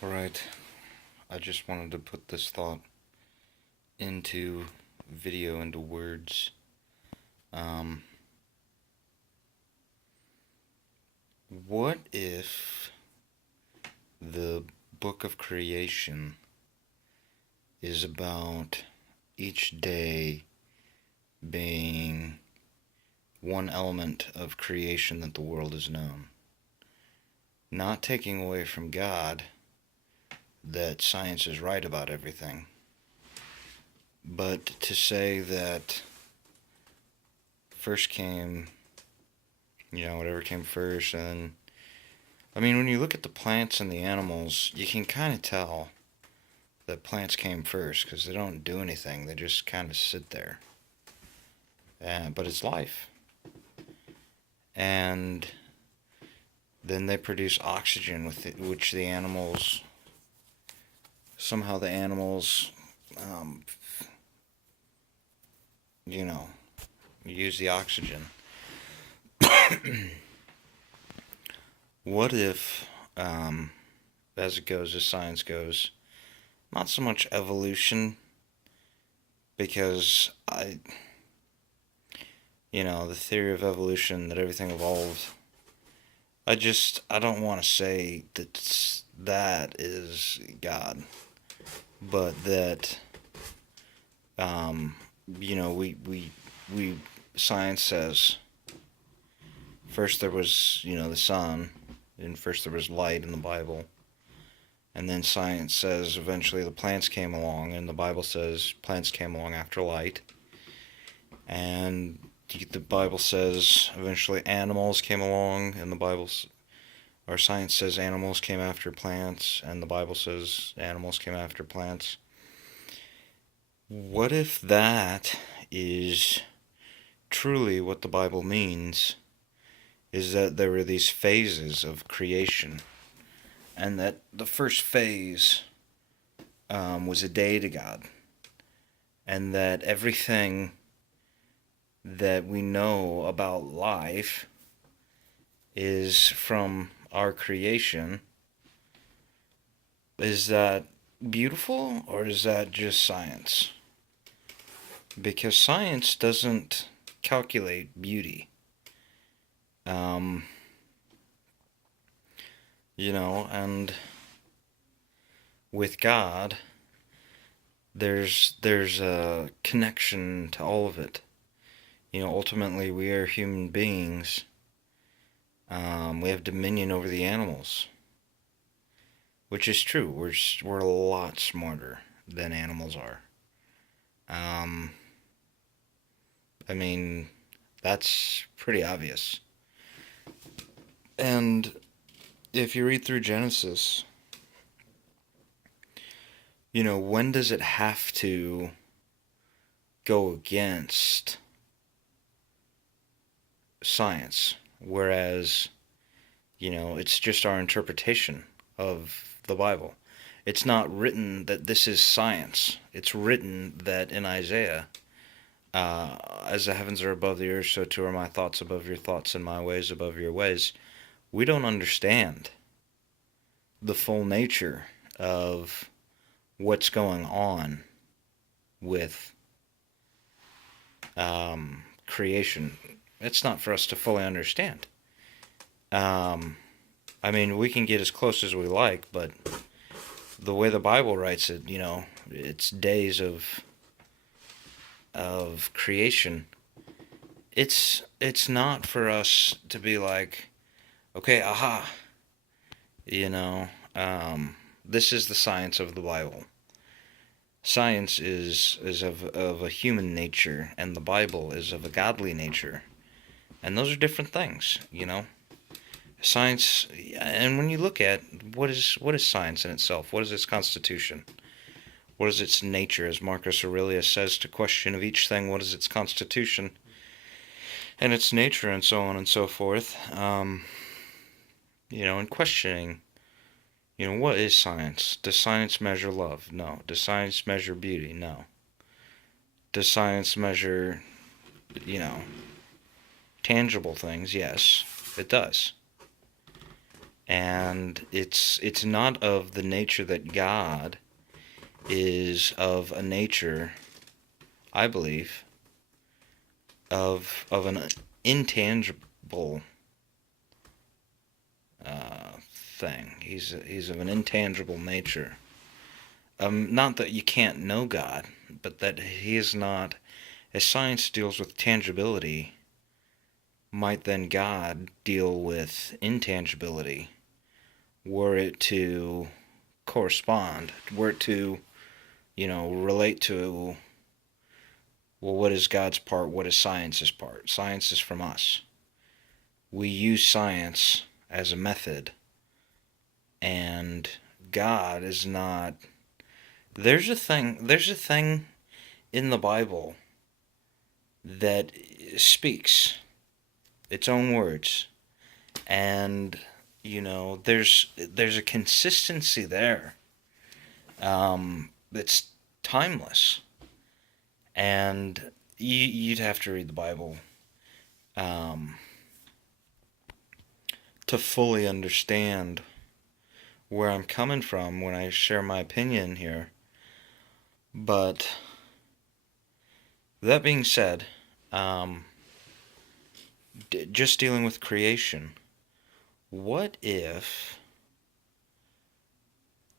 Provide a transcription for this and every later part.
Alright, I just wanted to put this thought into video, into words. Um, what if the book of creation is about each day being one element of creation that the world has known? Not taking away from God that science is right about everything, but to say that first came, whatever came first, and I mean, when you look at the plants and the animals, you can kind of tell that plants came first because they don't do anything. They just kind of sit there. But it's life. And then they produce oxygen with which the animals, somehow the animals, um, you know, use the oxygen. What if, as it goes, as science goes, not so much evolution, because the theory of evolution, that everything evolved. I don't want to say that is God, but that, um, we, science says first there was, the sun, and first there was light in the Bible. And then science says eventually the plants came along, and the Bible says plants came along after light. And the Bible says eventually animals came along, and our science says animals came after plants, and the Bible says animals came after plants. What if that is truly what the Bible means? Is that there were these phases of creation, and that the first phase was a day to God, and that everything that we know about life is from our creation. Is that beautiful, or is that just science? Because science doesn't calculate beauty. Um, and with God, there's a connection to all of it. Ultimately, we are human beings. We have dominion over the animals, which is true. We're a lot smarter than animals are. Um, I mean, that's pretty obvious. And if you read through Genesis, when does it have to go against science? Whereas, it's just our interpretation of the Bible. It's not written that this is science. It's written that in Isaiah, as the heavens are above the earth, so too are my thoughts above your thoughts and my ways above your ways. We don't understand the full nature of what's going on with creation. It's not for us to fully understand. Um, I mean, we can get as close as we like, but the way the Bible writes it, it's days of creation. It's not for us to be like, okay, aha, you know, um, this is the science of the Bible. Science is of a human nature, and the Bible is of a godly nature, and those are different things. Science, and when you look at what is science in itself, what is its constitution, what is its nature, as Marcus Aurelius says, to question of each thing, what is its constitution and its nature, and so on and so forth. And questioning, what is science? Does science measure love? No. Does science measure beauty? No. Does science measure, you know, tangible things? Yes, it does. and it's not of the nature that God is of a nature, I believe, of an intangible thing. He's of an intangible nature. Not that you can't know God, but that he is not. As science deals with tangibility, might then God deal with intangibility? Were it to correspond, were it to, relate to, well, what is God's part? What is science's part? Science is from us. We use science as a method, and God is not. There's a thing in the Bible that speaks its own words, and there's a consistency there that's timeless, and you'd have to read the Bible um, to fully understand where I'm coming from when I share my opinion here. But that being said, um, just dealing with creation, what if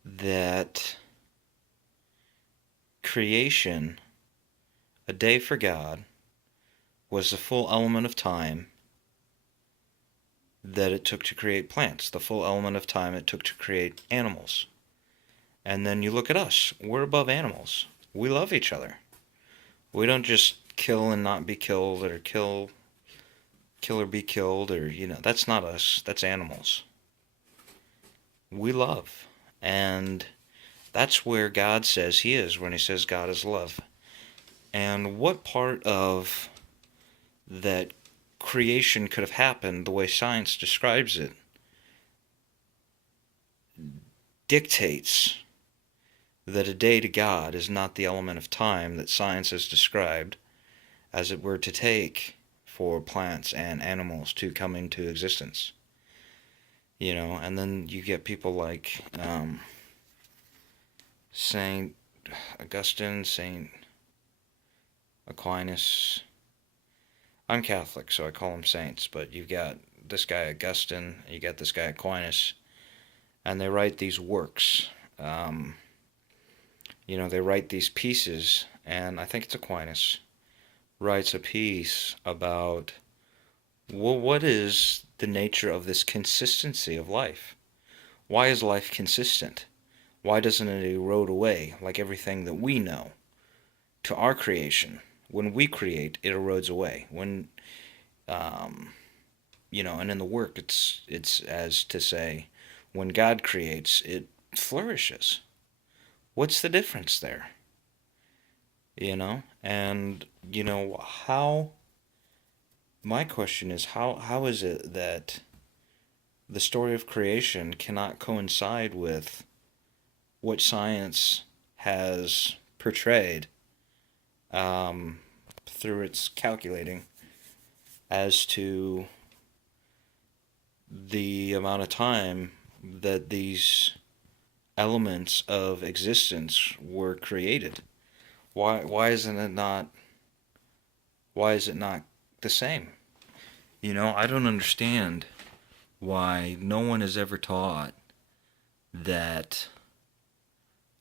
that creation, a day for God, was the full element of time that it took to create plants, the full element of time it took to create animals? And then you look at us, we're above animals. We love each other. We don't just kill and not be killed, or kill or be killed, or that's not us, that's animals. We love. And that's where God says he is when he says God is love. And what part of that creation could have happened the way science describes it dictates that a day to God is not the element of time that science has described as it were to take for plants and animals to come into existence. And then you get people like Saint Augustine, Saint Aquinas. I'm Catholic, so I call them saints, but you've got this guy Augustine, you got this guy Aquinas, and they write these works. They write these pieces, and I think it's Aquinas writes a piece about, well, what is the nature of this consistency of life? Why is life consistent? Why doesn't it erode away like everything that we know to our creation? When we create, it erodes away. Um, and in the work, it's as to say, when God creates, it flourishes. What's the difference there? And how. My question is, how is it that the story of creation cannot coincide with what science has portrayed um, through its calculating as to the amount of time that these elements of existence were created? Why isn't it not? Why is it not the same? I don't understand why no one has ever taught that,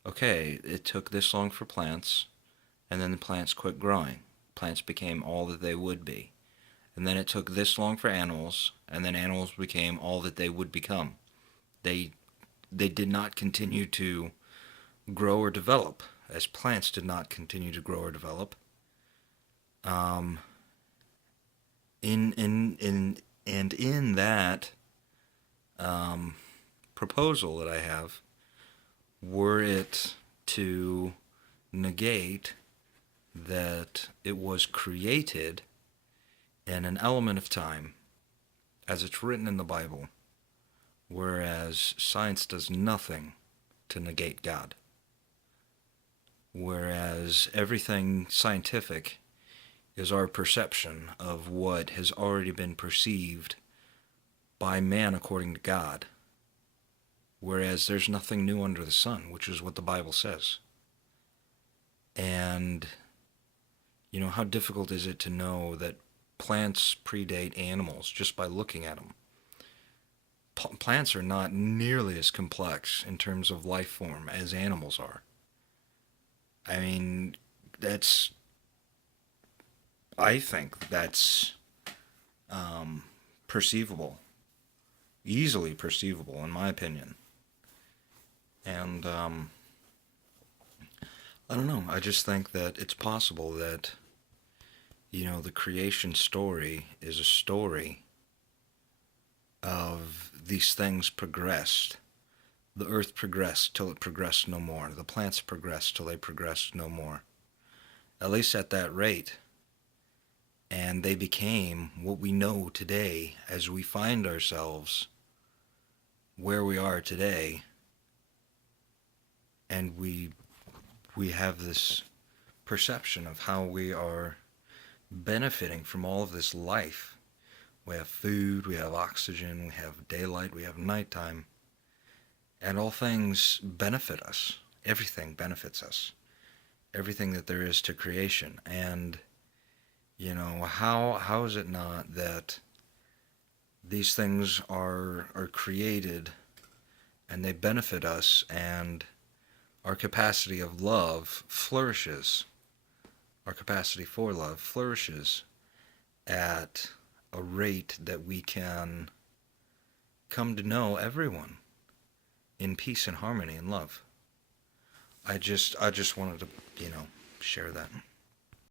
okay, it took this long for plants, and then the plants quit growing. Plants became all that they would be. And then it took this long for animals, and then animals became all that they would become. They did not continue to grow or develop, as plants did not continue to grow or develop. Um, in that um, proposal that I have, were it to negate that it was created in an element of time, as it's written in the Bible, whereas science does nothing to negate God. Whereas everything scientific is our perception of what has already been perceived by man according to God. whereas there's nothing new under the sun, which is what the Bible says. And, how difficult is it to know that plants predate animals just by looking at them? Plants are not nearly as complex in terms of life form as animals are. I mean, that's, I think that's perceivable, easily perceivable, in my opinion. And I don't know. I just think that it's possible that, the creation story is a story of these things progressed. The earth progressed till it progressed no more. The plants progressed till they progressed no more. At least at that rate. And they became what we know today as we find ourselves where we are today. And we have this perception of how we are benefiting from all of this life. We have food, we have oxygen, we have daylight, we have nighttime. And all things benefit us. Everything benefits us. Everything that there is to creation. And, how is it not that these things are created and they benefit us, and our capacity of love flourishes. Our capacity for love flourishes at a rate that we can come to know everyone in peace and harmony and love. I just wanted to, share that.